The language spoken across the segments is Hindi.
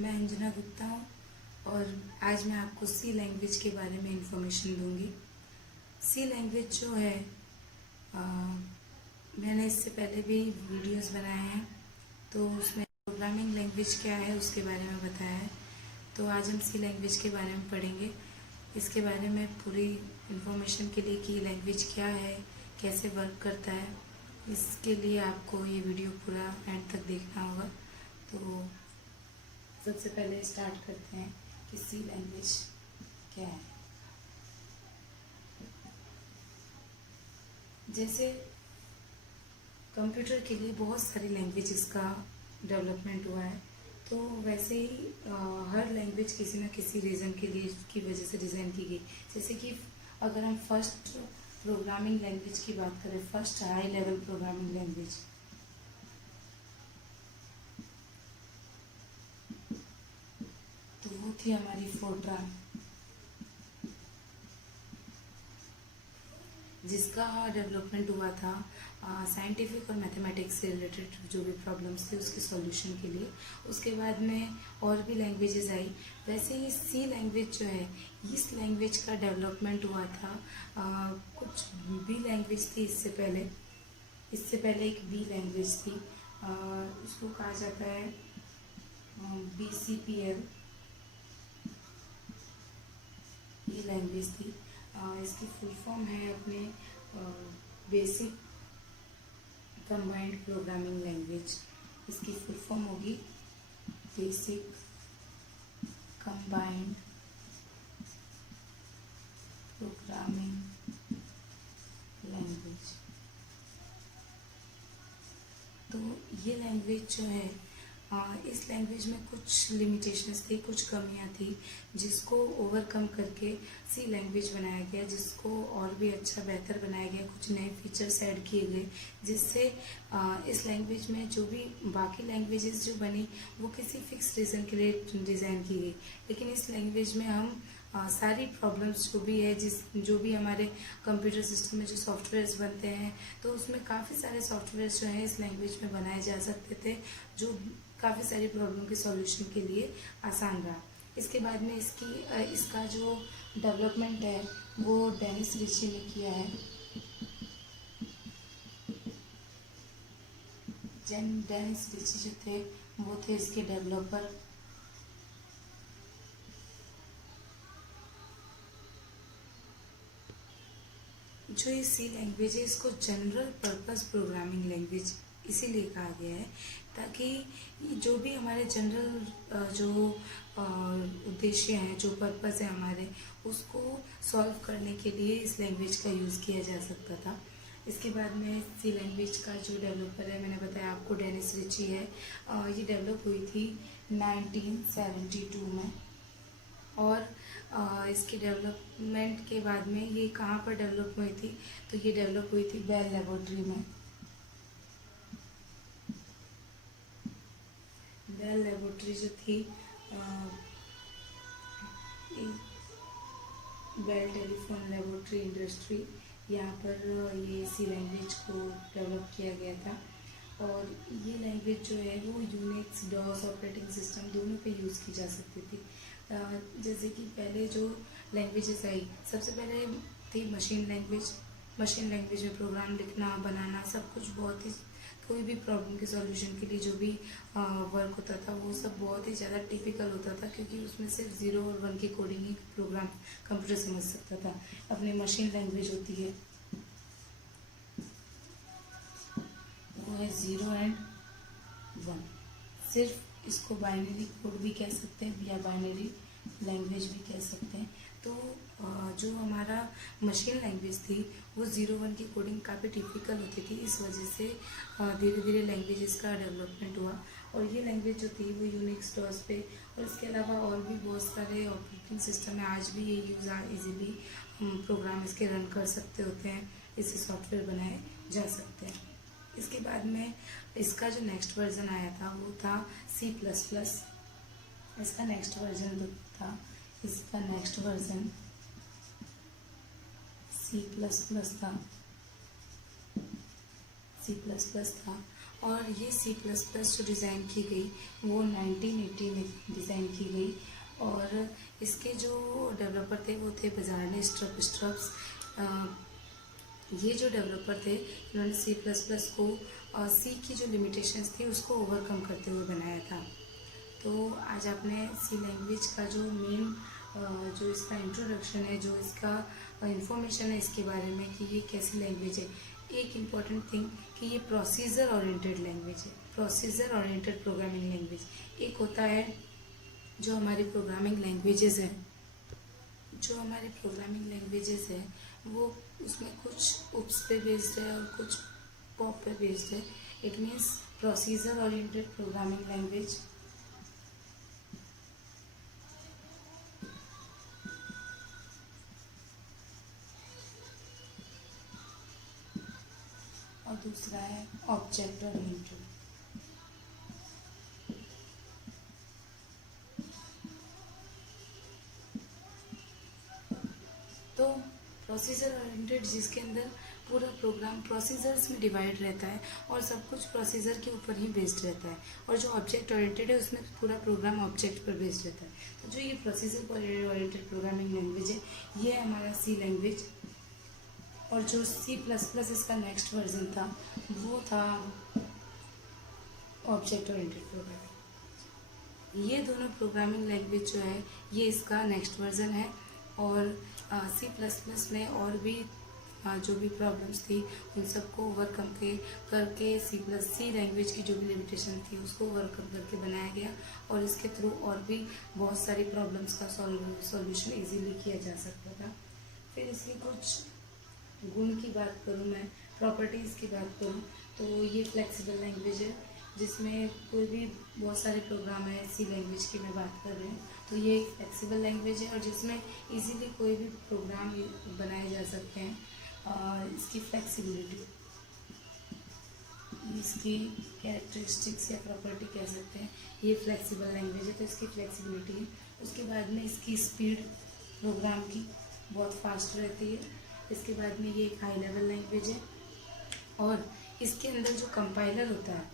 मैं अंजना गुप्ता हूँ और आज मैं आपको सी लैंग्वेज के बारे में इंफॉर्मेशन दूंगी। सी लैंग्वेज जो है आ, मैंने इससे पहले भी वीडियोस बनाए हैं, तो उसमें प्रोग्रामिंग लैंग्वेज क्या है उसके बारे में बताया है। तो आज हम सी लैंग्वेज के बारे में पढ़ेंगे। इसके बारे में पूरी इंफॉर्मेशन के लिए कि लैंग्वेज क्या है, कैसे वर्क करता है, इसके लिए आपको ये वीडियो पूरा एंड तक देखना होगा। तो सबसे पहले स्टार्ट करते हैं कि सी लैंग्वेज क्या है। जैसे कंप्यूटर के लिए बहुत सारी लैंग्वेजेस का डेवलपमेंट हुआ है, तो वैसे ही हर लैंग्वेज किसी न किसी रीज़न के लिए की वजह से डिज़ाइन की गई। जैसे कि अगर हम फर्स्ट प्रोग्रामिंग लैंग्वेज की बात करें, first high level programming language, तो वो थी हमारी फोर्ट्रान, जिसका डेवलपमेंट हुआ था साइंटिफिक और मैथमेटिक्स से रिलेटेड जो भी प्रॉब्लम्स थे उसके सॉल्यूशन के लिए। उसके बाद में और भी लैंग्वेजेस आई। वैसे ही सी लैंग्वेज जो है, इस लैंग्वेज का डेवलपमेंट हुआ था कुछ बी लैंग्वेज थी इससे पहले एक बी लैंग्वेज थी, उसको कहा जाता है BCPL, ये लैंग्वेज थी। इसकी फुल फॉर्म है अपने बेसिक कंबाइंड प्रोग्रामिंग लैंग्वेज। इसकी फुल फॉर्म होगी बेसिक कंबाइंड प्रोग्रामिंग लैंग्वेज। तो ये लैंग्वेज जो है, इस लैंग्वेज में कुछ लिमिटेशंस थी, कुछ कमियां थी, जिसको ओवरकम करके सी लैंग्वेज बनाया गया, जिसको और भी अच्छा बेहतर बनाया गया। कुछ नए फीचर्स ऐड किए गए, जिससे इस लैंग्वेज में जो भी बाकी लैंग्वेजेस जो बनी वो किसी फिक्स रीज़न के लिए डिज़ाइन की गई। लेकिन इस लैंग्वेज में हम सारी प्रॉब्लम्स जो भी है, जो भी हमारे कंप्यूटर सिस्टम में जो सॉफ्टवेयर्स बनते हैं, तो उसमें काफ़ी सारे सॉफ्टवेयर्स जो हैं इस लैंग्वेज में बनाए जा सकते थे, जो काफ़ी सारी प्रॉब्लम के सॉल्यूशन के लिए आसान रहा। इसके बाद में इसका जो डेवलपमेंट है वो डेनिस रिची ने किया है। डेनिस रिची जो थे वो थे इसके डेवलपर। जो ये सी लैंग्वेज है, इसको जनरल पर्पस प्रोग्रामिंग लैंग्वेज इसीलिए कहा गया है ताकि जो भी हमारे जनरल जो उद्देश्य हैं, जो पर्पस है हमारे, उसको सॉल्व करने के लिए इस लैंग्वेज का यूज़ किया जा सकता था। इसके बाद में सी लैंग्वेज का जो डेवलपर है, मैंने बताया आपको डेनिस रिची है। ये डेवलप हुई थी 1972 में, और इसके डेवलपमेंट के बाद में ये कहाँ पर डेवलप हुई थी, तो ये डेवलप हुई थी बेल लेबोरेटरी में। बेल लेबोरेटरी जो थी, बेल टेलीफोन लेबोरेटरी इंडस्ट्री, यहाँ पर ये सी लैंग्वेज को डेवलप किया गया था। और ये लैंग्वेज जो है वो यूनिक्स, डॉस ऑपरेटिंग सिस्टम दोनों पे यूज़ की जा सकती थी। जैसे कि पहले जो लैंग्वेजेस आई, सबसे पहले थी मशीन लैंग्वेज। मशीन लैंग्वेज में प्रोग्राम लिखना, बनाना, सब कुछ बहुत ही, कोई भी प्रॉब्लम के सॉल्यूशन के लिए जो भी वर्क होता था वो सब बहुत ही ज़्यादा टिपिकल होता था, क्योंकि उसमें सिर्फ 0 और 1 की कोडिंग ही प्रोग्राम कंप्यूटर समझ सकता था। अपनी मशीन लैंग्वेज होती है वो है 0 एंड 1। सिर्फ इसको बाइनरी कोड भी कह सकते हैं या बाइनरी लैंग्वेज भी कह सकते हैं। तो जो हमारा मशीन लैंग्वेज थी वो 0-1 की कोडिंग काफ़ी टिपिकल होती थी। इस वजह से धीरे धीरे लैंग्वेजेस का डेवलपमेंट हुआ, और ये लैंग्वेज जो थी वो यूनिक्स, डॉस पे, और इसके अलावा और भी बहुत सारे ऑपरेटिंग सिस्टम है। आज भी ये यूज़ इजीली हम प्रोग्राम इसके रन कर सकते होते हैं, इससे सॉफ्टवेयर बनाए जा सकते हैं। इसके बाद में इसका जो नेक्स्ट वर्जन आया था वो था C++। इसका नेक्स्ट वर्जन था, इसका नेक्स्ट वर्जन C++ था। C++ था। और ये C++ जो डिज़ाइन की गई वो 1980 में डिज़ाइन की गई। और इसके जो डेवलपर थे वो थे बजारने स्ट्रप्स। ये जो डेवलपर थे इन्होंने C++ को सी की जो लिमिटेशंस थी उसको ओवरकम करते हुए बनाया था। तो आज आपने सी लैंग्वेज का जो मेन जो इसका इंट्रोडक्शन है, जो इसका इंफॉर्मेशन है इसके बारे में कि ये कैसी लैंग्वेज है। एक इम्पॉर्टेंट थिंग कि ये प्रोसीजर ओरिएंटेड लैंग्वेज है, प्रोसीजर ओरिएंटेड प्रोग्रामिंग लैंग्वेज। एक होता है जो हमारी प्रोग्रामिंग लैंग्वेजेस है, जो हमारी प्रोग्रामिंग लैंग्वेजेस है वो उसमें कुछ उप्स पे बेस्ड है और कुछ पॉप पे बेस्ड है। It means procedure oriented programming language और दूसरा है ऑब्जेक्ट ओरिएंटेड। तो प्रोसीजर ओरिएंटेड जिसके अंदर पूरा प्रोग्राम प्रोसीजर्स में डिवाइड रहता है और सब कुछ प्रोसीजर के ऊपर ही बेस्ड रहता है। और जो ऑब्जेक्ट ओरिएंटेड है उसमें पूरा प्रोग्राम ऑब्जेक्ट पर बेस्ड रहता है। तो जो ये प्रोसीजर ओरिएंटेड प्रोग्रामिंग लैंग्वेज है ये है हमारा सी लैंग्वेज। और जो C++ इसका नेक्स्ट वर्जन था वो था ऑब्जेक्ट ओरिएंटेड प्रोग्रामिंग। ये दोनों प्रोग्रामिंग लैंग्वेज जो है ये इसका नेक्स्ट वर्जन है। और C++ में और भी जो भी प्रॉब्लम्स थी उन सबको ओवरकम करके सी लैंग्वेज की जो भी लिमिटेशन थी उसको ओवरकम करके बनाया गया। और इसके थ्रू और भी बहुत सारी प्रॉब्लम्स का सॉल्यूशन इजीली किया जा सकता था। फिर इसकी कुछ गुण की बात करूँ, मैं प्रॉपर्टीज़ की बात करूँ तो ये फ्लेक्सिबल लैंग्वेज है जिसमें कोई भी बहुत सारे प्रोग्राम है। सी लैंग्वेज की मैं बात कर रही हूँ तो ये एक फ्लेक्सिबल लैंग्वेज है और जिसमें इजीली कोई भी प्रोग्राम बनाए जा सकते हैं। और इसकी फ्लेक्सिबिलिटी, इसकी कैरेक्टरिस्टिक्स या प्रॉपर्टी कह सकते हैं, ये फ्लेक्सिबल लैंग्वेज है तो इसकी फ्लेक्सिबिलिटी है। उसके बाद में इसकी स्पीड प्रोग्राम की बहुत फास्ट रहती है। इसके बाद में ये एक हाई लेवल लैंग्वेज है। और इसके अंदर जो कंपाइलर होता है,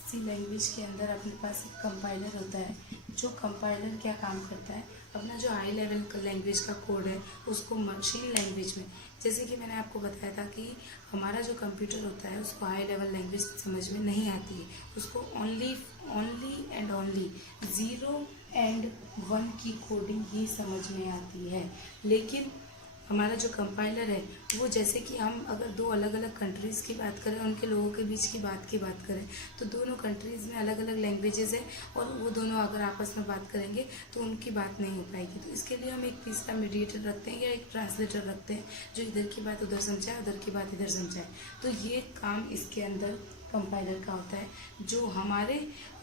सी लैंग्वेज के अंदर अपने पास एक कंपाइलर होता है। जो कंपाइलर क्या काम करता है, अपना जो हाई लेवल का लैंग्वेज का कोड है उसको मशीन लैंग्वेज में, जैसे कि मैंने आपको बताया था कि हमारा जो कंप्यूटर होता है उसको हाई लेवल लैंग्वेज समझ में नहीं आती है। उसको ओनली एंड ओनली 0 और 1 की कोडिंग ही समझ में आती है। लेकिन हमारा जो कंपाइलर है वो, जैसे कि हम अगर दो अलग अलग कंट्रीज़ की बात करें, उनके लोगों के बीच की बात करें तो दोनों कंट्रीज़ में अलग अलग लैंग्वेजेस है और वो दोनों अगर आपस में बात करेंगे तो उनकी बात नहीं हो पाएगी। तो इसके लिए हम एक तीसरा मीडिएटर रखते हैं या एक ट्रांसलेटर रखते हैं जो इधर की बात उधर समझाए, उधर की बात इधर समझाए। तो ये काम इसके अंदर कंपाइलर का होता है, जो हमारे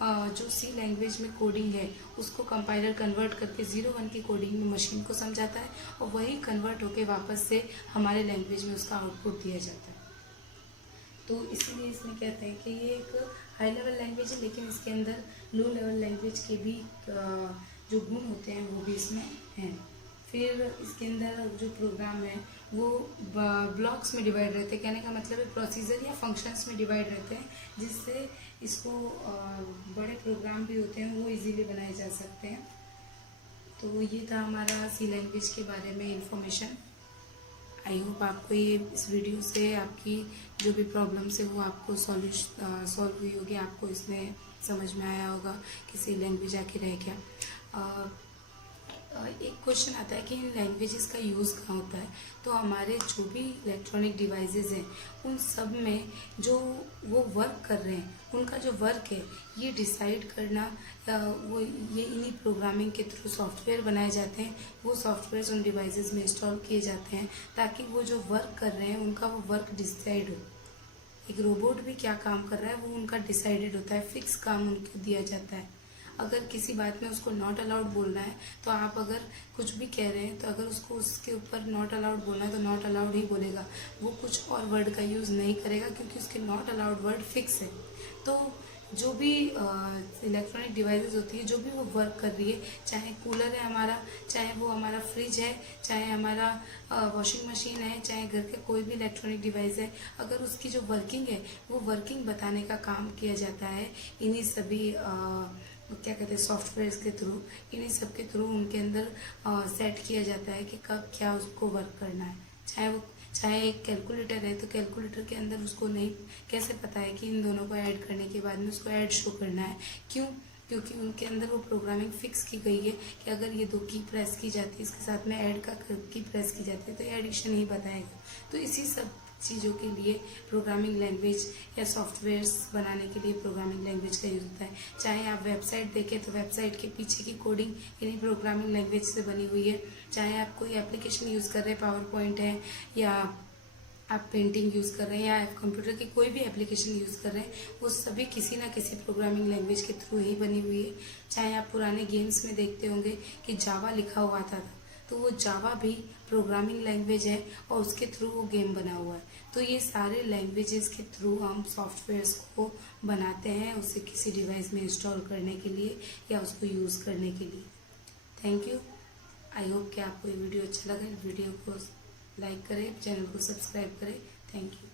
जो सी लैंग्वेज में कोडिंग है उसको कंपाइलर कन्वर्ट करके 0-1 की कोडिंग में मशीन को समझाता है और वही कन्वर्ट होके वापस से हमारे लैंग्वेज में उसका आउटपुट दिया जाता है। तो इसीलिए इसमें कहते हैं कि ये एक हाई लेवल लैंग्वेज है, लेकिन इसके अंदर लो लेवल लैंग्वेज के भी जो गुण होते हैं वो भी इसमें हैं। फिर इसके अंदर जो प्रोग्राम है वो ब्लॉक्स में डिवाइड रहते हैं। कहने का मतलब है प्रोसीजर या फंक्शंस में डिवाइड रहते हैं, जिससे इसको बड़े प्रोग्राम भी होते हैं वो इजीली बनाए जा सकते हैं। तो ये था हमारा सी लैंग्वेज के बारे में इंफॉर्मेशन। आई होप आपको ये इस वीडियो से आपकी जो भी प्रॉब्लम्स है वो आपको सॉल्व हुई होगी, आपको इसमें समझ में आया होगा कि सी लैंग्वेज आखिर है क्या। एक क्वेश्चन आता है कि इन लैंग्वेजेस का यूज़ कहाँ होता है। तो हमारे जो भी इलेक्ट्रॉनिक डिवाइसेस हैं उन सब में जो वो वर्क कर रहे हैं, उनका जो वर्क है ये डिसाइड करना वो ये इन्हीं प्रोग्रामिंग के थ्रू सॉफ्टवेयर बनाए जाते हैं। वो सॉफ्टवेयर उन डिवाइसेस में इंस्टॉल किए जाते हैं ताकि वो जो वर्क कर रहे हैं उनका वो वर्क डिसाइड हो। एक रोबोट भी क्या काम कर रहा है वो उनका डिसाइडेड होता है, फिक्स काम उनको दिया जाता है। अगर किसी बात में उसको नॉट अलाउड बोलना है तो आप अगर कुछ भी कह रहे हैं तो अगर उसको उसके ऊपर नॉट अलाउड बोलना है तो नॉट अलाउड ही बोलेगा, वो कुछ और वर्ड का यूज़ नहीं करेगा क्योंकि उसके नॉट अलाउड वर्ड फिक्स है। तो जो भी इलेक्ट्रॉनिक डिवाइसेस होती है, जो भी वो वर्क कर रही है, चाहे कूलर है हमारा, चाहे वो हमारा फ्रिज है, चाहे हमारा वॉशिंग मशीन है, चाहे घर के कोई भी इलेक्ट्रॉनिक डिवाइस है, अगर उसकी जो वर्किंग है वो वर्किंग बताने का काम किया जाता है इन्हीं सभी क्या कहते हैं सॉफ्टवेयर्स के थ्रू। इन्हीं सब के थ्रू उनके अंदर सेट किया जाता है कि कब क्या उसको वर्क करना है। चाहे एक कैलकुलेटर है तो कैलकुलेटर के अंदर उसको नहीं कैसे पता है कि इन दोनों को ऐड करने के बाद में उसको ऐड शो करना है। क्यों? क्योंकि उनके अंदर वो प्रोग्रामिंग फिक्स की गई है कि अगर ये 2 की प्रेस की जाती है, इसके साथ में ऐड का की प्रेस की जाती है तो ये एडिशन ही बताएगा। तो इसी सब चीज़ों के लिए प्रोग्रामिंग लैंग्वेज या सॉफ्टवेयर्स बनाने के लिए प्रोग्रामिंग लैंग्वेज का यूज़ होता है। चाहे आप वेबसाइट देखें तो वेबसाइट के पीछे की कोडिंग इन्हीं प्रोग्रामिंग लैंग्वेज से बनी हुई है। चाहे आप कोई एप्लीकेशन यूज़ कर रहे हैं, पावर पॉइंट है, या आप पेंटिंग यूज़ कर रहे हैं, या आप कंप्यूटर की कोई भी एप्लीकेशन यूज़ कर रहे हैं, वो सभी किसी ना किसी प्रोग्रामिंग लैंग्वेज के थ्रू ही बनी हुई है। चाहे आप पुराने गेम्स में देखते होंगे कि जावा लिखा हुआ था, तो वो जावा भी प्रोग्रामिंग लैंग्वेज है और उसके थ्रू वो गेम बना हुआ है। तो ये सारे लैंग्वेजेस के थ्रू हम सॉफ्टवेयर्स को बनाते हैं, उसे किसी डिवाइस में इंस्टॉल करने के लिए या उसको यूज़ करने के लिए। Thank you. आई होप कि आपको ये वीडियो अच्छा लगे। वीडियो को लाइक करें, चैनल को सब्सक्राइब करें। Thank you.